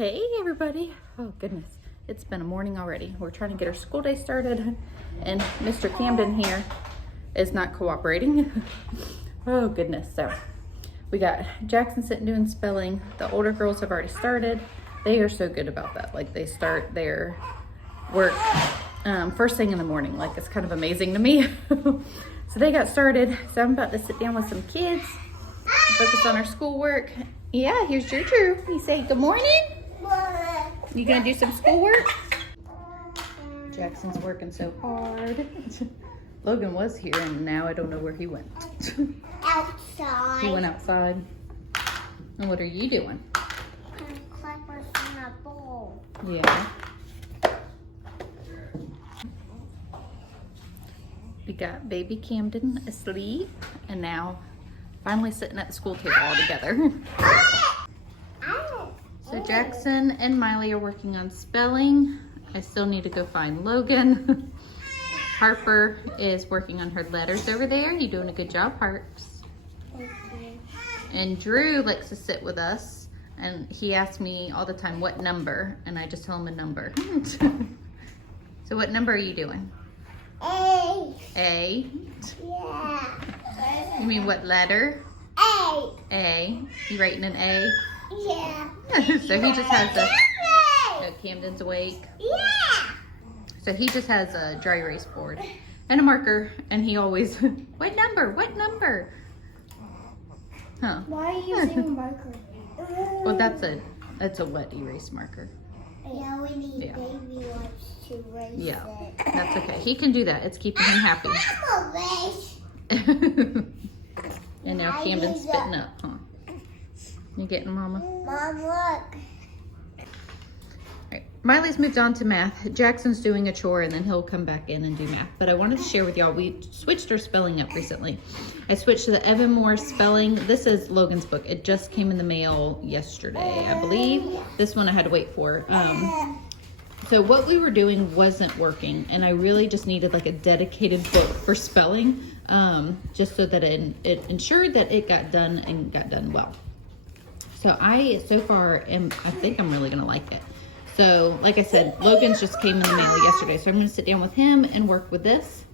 Hey everybody. Oh goodness, it's been a morning already. We're trying to get our school day started and Mr. Camden here is not cooperating. Oh goodness. So we got Jackson sitting doing spelling. The older girls have already started. They are so good about that. Like they start their work first thing in the morning. Like it's kind of amazing to me. So they got started. So I'm about to sit down with some kids, focus on our schoolwork. Yeah, here's Drew. You say good morning. You gonna do some schoolwork? Jackson's working so hard. Logan was here and now I don't know where he went. Outside. He went outside. And what are you doing? Clippers in a bowl. Yeah. We got Baby Camden asleep and now finally sitting at the school table all together. So Jackson and Miley are working on spelling. I still need to go find Logan. Harper is working on her letters over there. You're doing a good job, Harps. Thank you. And Drew likes to sit with us and he asks me all the time what number, and I just tell him a number. So what number are you doing? A. A? Yeah. You mean what letter? A. A. You writing an A? Yeah. So he just has a... No, Camden's awake. Yeah. So he just has a dry erase board and a marker, and he always, what number? What number? Huh? Why are you using a marker? Well, that's a wet erase marker. Yeah, we need Yeah. baby wipes to erase Yeah, it. that's okay. He can do that. It's keeping him happy. I'm a erase. And now Camden's spitting up, huh? You getting Mama? Mom, look. Right. Miley's moved on to math. Jackson's doing a chore and then he'll come back in and do math. But I wanted to share with y'all, we switched our spelling up recently. I switched to the Evan Moore spelling. This is Logan's book. It just came in the mail yesterday, I believe. This one I had to wait for. So what we were doing wasn't working, and I really just needed like a dedicated book for spelling, just so that it ensured that it got done and got done well. So I think I'm really gonna like it. So like I said, Logan's just came in the mail yesterday, so I'm gonna sit down with him and work with this.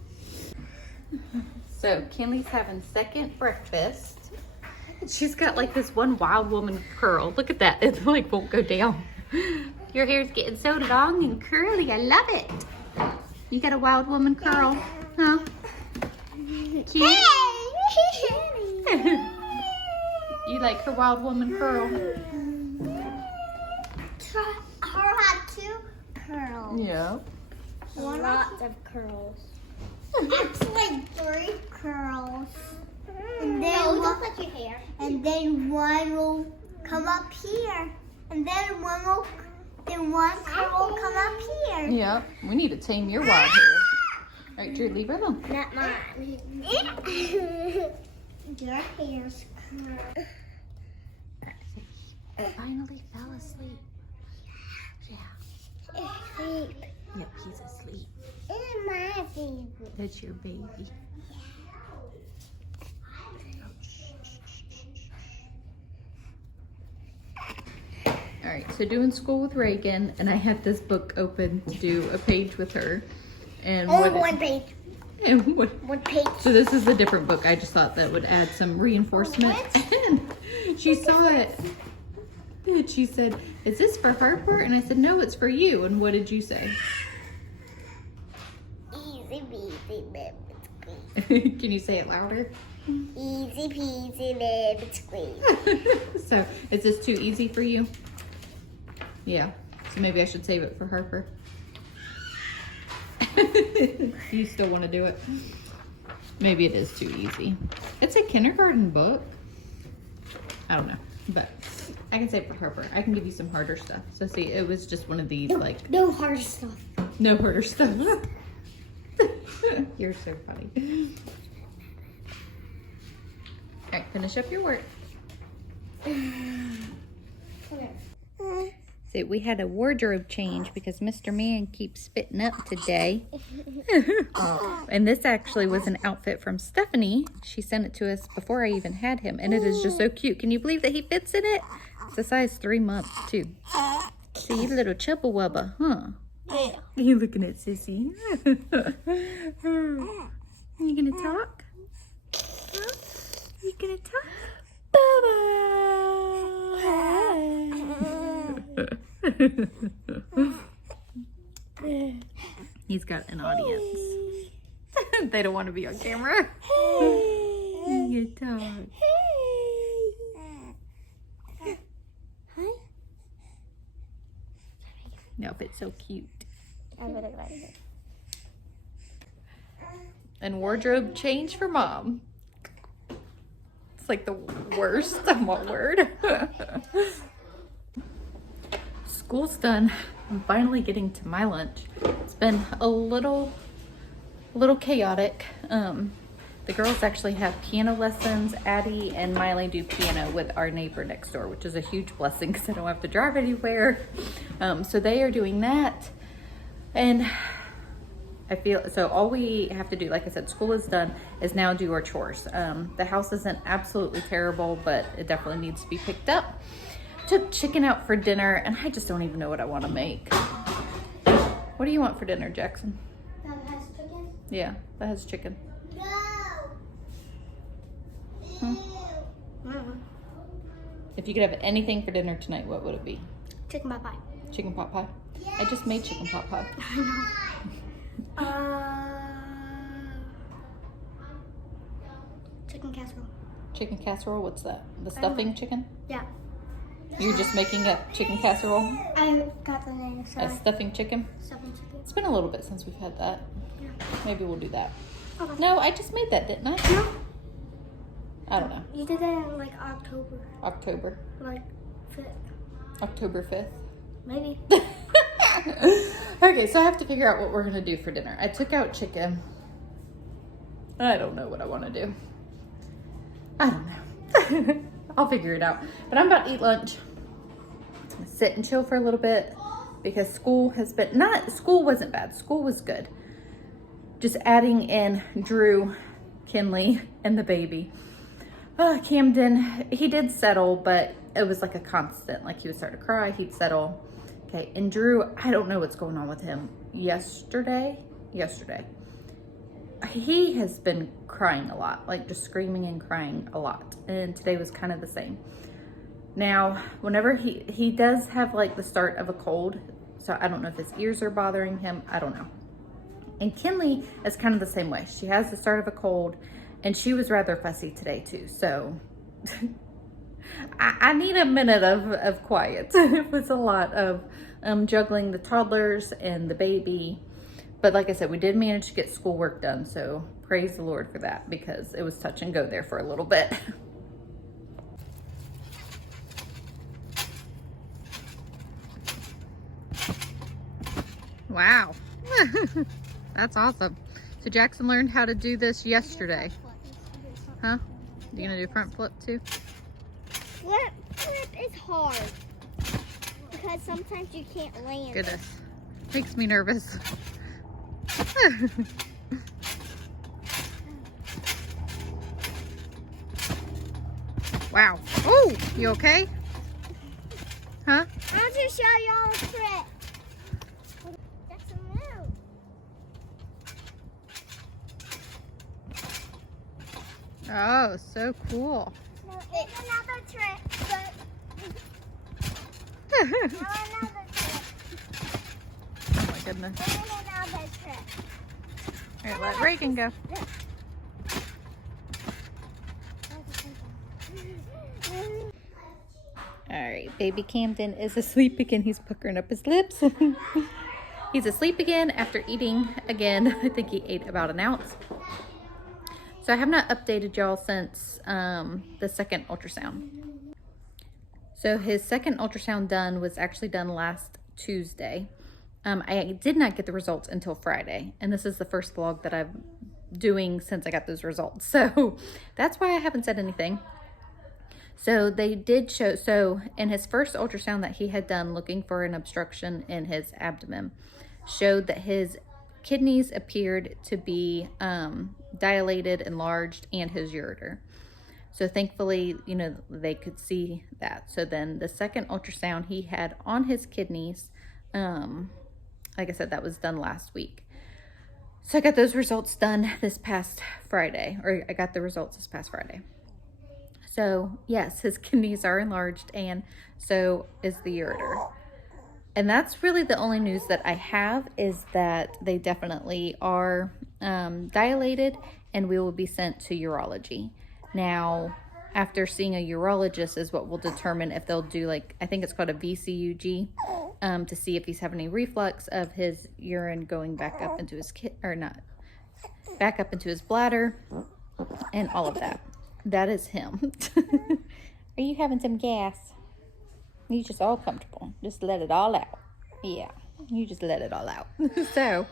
So Kinley's having second breakfast. She's got like this one wild woman curl. Look at that, it like won't go down. Your hair's getting so long and curly, I love it. You got a wild woman curl, huh? Cute. You like her wild woman curl? Her had two curls. Yeah. Lots of curls. Actually, 3 curls. And then look at your hair. And then one will come up here. And then one curl will come up here. Yeah. We need to tame your wild hair. All right, Drew, leave her alone. Not mine. Your hair's curled. Finally fell asleep. Yeah. Sleep. Yep, he's asleep. It's my baby. That's your baby. All right, so doing school with Reagan, and I had this book open to do a page with her. And Only one page. And what? One page. So this is a different book. I just thought that would add some reinforcement. And she saw it. And she said, "Is this for Harper?" And I said, "No, it's for you." And what did you say? Easy peasy, lemon squeeze. Can you say it louder? Easy peasy, lemon squeeze. So, is this too easy for you? Yeah. So maybe I should save it for Harper. You still want to do it? Maybe it is too easy. It's a kindergarten book. I don't know, but I can save it for Harper. I can give you some harder stuff. So see, it was just one of these like No hard stuff. no harder stuff. You're so funny. All right, finish up your work. So we had a wardrobe change because Mr. Man keeps spitting up today. And this actually was an outfit from Stephanie. She sent it to us before I even had him, and it is just so cute. Can you believe that he fits in it? It's a size 3 month too. See, little chubba wubba, huh? Yeah. You looking at Sissy? You gonna talk? Huh? You gonna talk? He's got an audience. They don't want to be on camera. You talk. No, it's so cute. And wardrobe change for mom. It's like the worst. What word? School's done. I'm finally getting to my lunch. It's been a little chaotic. The girls actually have piano lessons. Addie and Miley do piano with our neighbor next door, which is a huge blessing because I don't have to drive anywhere. So they are doing that. And I feel, so all we have to do, like I said, school is done, is now do our chores. The house isn't absolutely terrible, but it definitely needs to be picked up. Took chicken out for dinner, and I just don't even know what I want to make. What do you want for dinner, Jackson? That has chicken? Yeah, that has chicken. No. If you could have anything for dinner tonight, what would it be? Chicken pot pie. Chicken pot pie? I just made chicken pot pie. I know. Chicken casserole. Chicken casserole, what's that? The stuffing chicken? Yeah. You're just making up chicken casserole? I got the name, sorry. A stuffing chicken? Stuffing chicken. It's been a little bit since we've had that. Yeah. Maybe we'll do that. Okay. No, I just made that, didn't I? No. I don't know. You did that in like October. October. Like 5th. October 5th. Maybe. Okay, so I have to figure out what we're gonna do for dinner. I took out chicken. I don't know what I want to do. I don't know. I'll figure it out. But I'm about to eat lunch. Sit and chill for a little bit because school has been, school wasn't bad. School was good. Just adding in Drew, Kinley, and the baby. Camden, he did settle, but it was like a constant. Like he would start to cry, he'd settle. Okay, and Drew, I don't know what's going on with him. Yesterday, he has been crying a lot, like just screaming and crying a lot. And today was kind of the same. Now, whenever he does have like the start of a cold, so I don't know if his ears are bothering him, I don't know. And Kinley is kind of the same way. She has the start of a cold, and she was rather fussy today too. So I need a minute of quiet. It was a lot of juggling the toddlers and the baby. But like I said, we did manage to get schoolwork done. So praise the Lord for that, because it was touch and go there for a little bit. Wow. That's awesome. So Jackson learned how to do this yesterday. Huh? You gonna do front flip too? Flip is hard because sometimes you can't land. Goodness. Makes me nervous. Wow. Oh, you okay? Huh? I want to show y'all a trick. That's a move. Oh, so cool. No, it's another trick, but now another trick. Oh my goodness. And another trick. All right, let Reagan go. All right, baby Camden is asleep again. He's puckering up his lips. He's asleep again after eating again. I think he ate about an ounce. So I have not updated y'all since the second ultrasound. So his second ultrasound done was actually done last Tuesday. I did not get the results until Friday, and this is the first vlog that I'm doing since I got those results. So that's why I haven't said anything. So they did show, so in his first ultrasound that he had done looking for an obstruction in his abdomen, showed that his kidneys appeared to be dilated, enlarged, and his ureter. So thankfully, you know, they could see that. So then the second ultrasound he had on his kidneys, like I said, that was done last week. So I got those results done this past Friday, or I got the results this past Friday. So yes, his kidneys are enlarged, and so is the ureter. And that's really the only news that I have, is that they definitely are dilated, and we will be sent to urology. Now, after seeing a urologist is what will determine if they'll do, like, I think it's called a VCUG, to see if he's having any reflux of his urine going back up into his back up into his bladder, and all of that. That is him. Are you having some gas? You just all comfortable. Just let it all out. Yeah, you just let it all out. So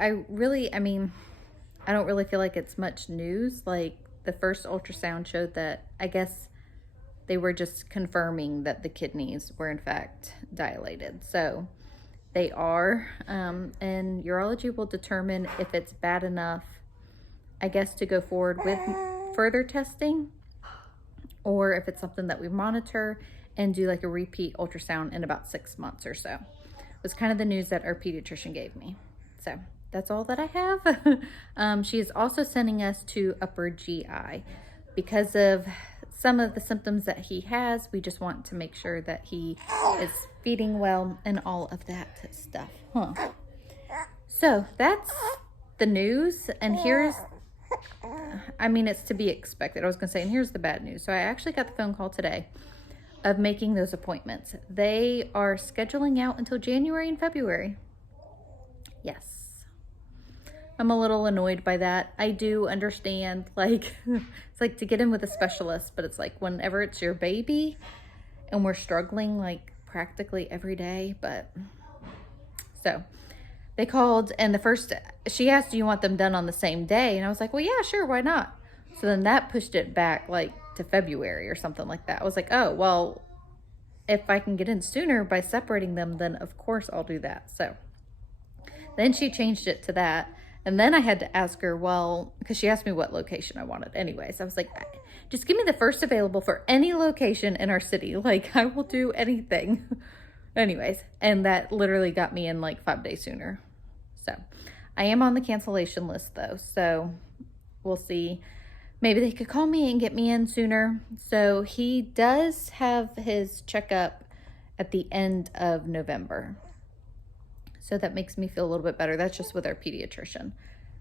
I mean, I don't really feel like it's much news. Like, the first ultrasound showed that, I guess they were just confirming that the kidneys were in fact dilated. So they are, and urology will determine if it's bad enough, I guess, to go forward with further testing, or if it's something that we monitor and do like a repeat ultrasound in about 6 months or so. It was kind of the news that our pediatrician gave me. So that's all that I have. She is also sending us to upper GI because of some of the symptoms that he has. We just want to make sure that he is feeding well and all of that stuff. So that's the news, and here's, I mean, it's to be expected. I was gonna say, and here's the bad news. So I actually got the phone call today of making those appointments. They are scheduling out until January and February. Yes. I'm a little annoyed by that. I do understand, like, it's like to get in with a specialist, but it's like whenever it's your baby and we're struggling like practically every day. But so they called, and the first, she asked, do you want them done on the same day? And I was like, well, yeah, sure, why not? So then that pushed it back like to February or something like that. I was like, oh, well, if I can get in sooner by separating them, then of course I'll do that. So then she changed it to that. And then I had to ask her, well, because she asked me what location I wanted. Anyways, I was like, just give me the first available for any location in our city. Like, I will do anything. Anyways, and that literally got me in like 5 days sooner. So I am on the cancellation list though. So we'll see. Maybe they could call me and get me in sooner. So he does have his checkup at the end of November. So that makes me feel a little bit better. That's just with our pediatrician.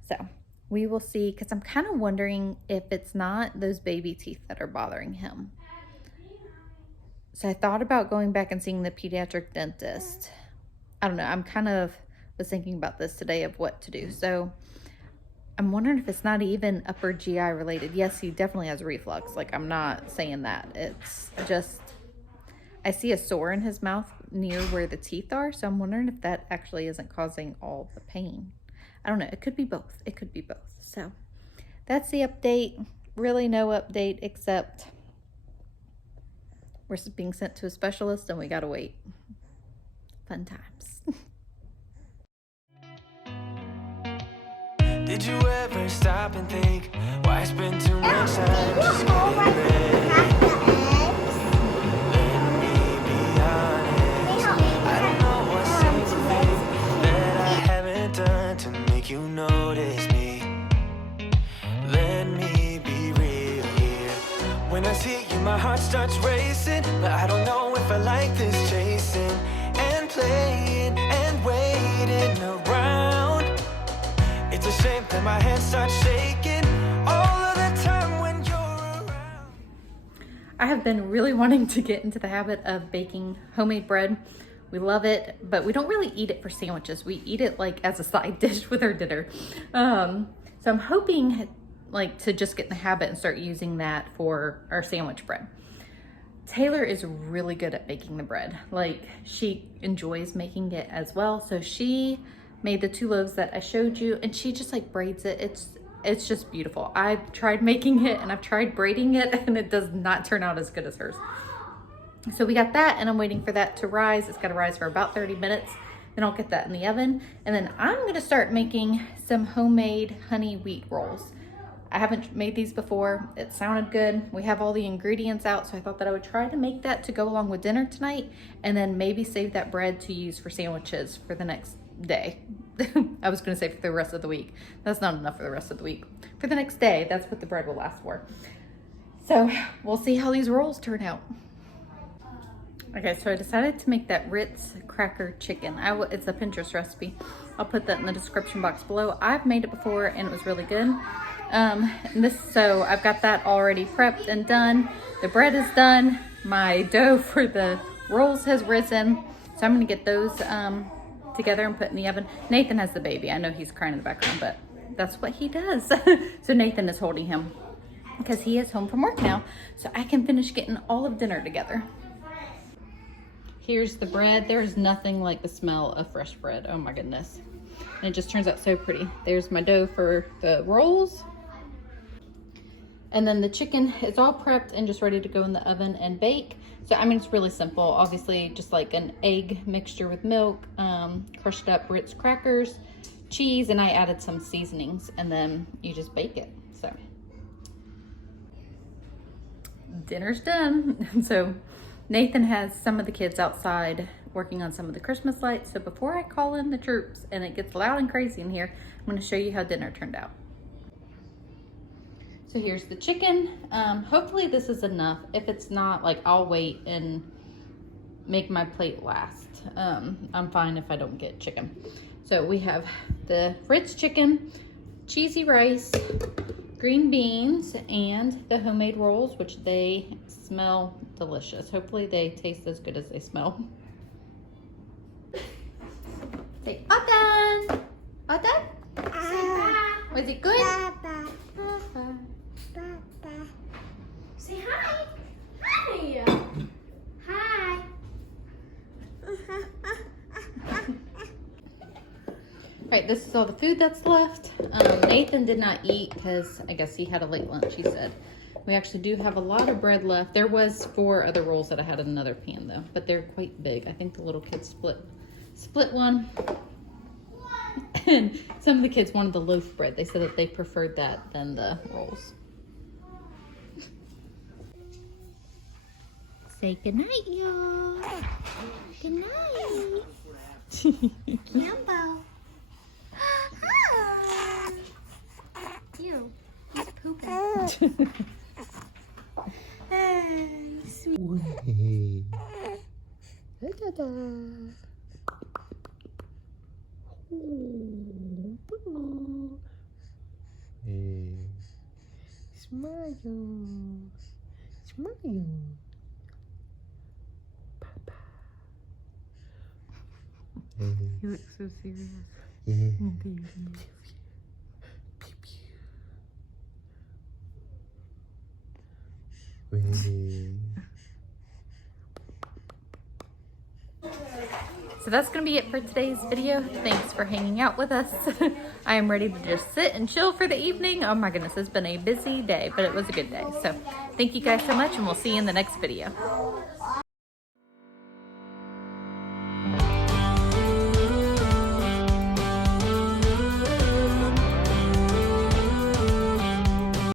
So we will see, because I'm kind of wondering if it's not those baby teeth that are bothering him. So I thought about going back and seeing the pediatric dentist. I don't know. I'm kind of was thinking about this today of what to do. So I'm wondering if it's not even upper GI related. Yes, he definitely has reflux. Like, I'm not saying that. It's just, I see a sore in his mouth near where the teeth are. So I'm wondering if that actually isn't causing all the pain. I don't know. It could be both. It could be both. So that's the update. Really no update except we're being sent to a specialist and we got to wait. Fun times. Did you ever stop and think, why spend too much time just getting ready? Let me be honest, I don't know what single thing that I haven't done to make you notice me. Let me be real here. When I see you, my heart starts racing, but I don't know if I like this chasing and playing and waiting around. It's a shame that my hands start shaking all of the time when you're around. I have been really wanting to get into the habit of baking homemade bread. We love it, but we don't really eat it for sandwiches. We eat it like as a side dish with our dinner. So I'm hoping like to just get in the habit and start using that for our sandwich bread. Taylor is really good at baking the bread. Like, she enjoys making it as well. So she made the 2 loaves that I showed you, and she just like braids it. It's just beautiful. I've tried making it and I've tried braiding it, and it does not turn out as good as hers. So we got that, and I'm waiting for that to rise. It's got to rise for about 30 minutes. Then I'll get that in the oven. And then I'm gonna start making some homemade honey wheat rolls. I haven't made these before. It sounded good. We have all the ingredients out, so I thought that I would try to make that to go along with dinner tonight, and then maybe save that bread to use for sandwiches for the next day. I was gonna say for the rest of the week. That's not enough for the rest of the week. For the next day, that's what the bread will last for. So we'll see how these rolls turn out. Okay, so I decided to make that Ritz cracker chicken. It's a Pinterest recipe. I'll put that in the description box below. I've made it before and it was really good. So I've got that already prepped and done. The bread is done. My dough for the rolls has risen. So I'm gonna get those together and put in the oven. Nathan has the baby. I know he's crying in the background, but that's what he does. So Nathan is holding him because he is home from work now. So I can finish getting all of dinner together. Here's the bread. There's nothing like the smell of fresh bread. Oh my goodness. And it just turns out so pretty. There's my dough for the rolls. And then the chicken is all prepped and just ready to go in the oven and bake. So, I mean, it's really simple. Obviously, just like an egg mixture with milk, crushed up Ritz crackers, cheese, and I added some seasonings, and then you just bake it. So, dinner's done. So, Nathan has some of the kids outside working on some of the Christmas lights. So before I call in the troops and it gets loud and crazy in here, I'm going to show you how dinner turned out. So here's the chicken. Hopefully this is enough. If it's not, like, I'll wait and make my plate last. I'm fine if I don't get chicken. So we have the Ritz chicken, cheesy rice, green beans, and the homemade rolls, which they smell delicious. Hopefully they taste as good as they smell. Say, all done. All done? Was it good? Say hi. Hi. Hi. Right, this is all the food that's left. Nathan did not eat because I guess he had a late lunch, he said. We actually do have a lot of bread left. There was 4 other rolls that I had in another pan though, but they're quite big. I think the little kids split one. And some of the kids wanted the loaf bread. They said that they preferred that than the rolls. Say goodnight, y'all. Good night. Campbell. Ew, he's pooping. Sweet. Hey. Smile. Smile. Papa. Hey. You look so serious. Yeah. Baby. So that's going to be it for today's video. Thanks for hanging out with us. I am ready to just sit and chill for the evening. Oh my goodness, it's been a busy day, but it was a good day. So thank you guys so much, and we'll see you in the next video.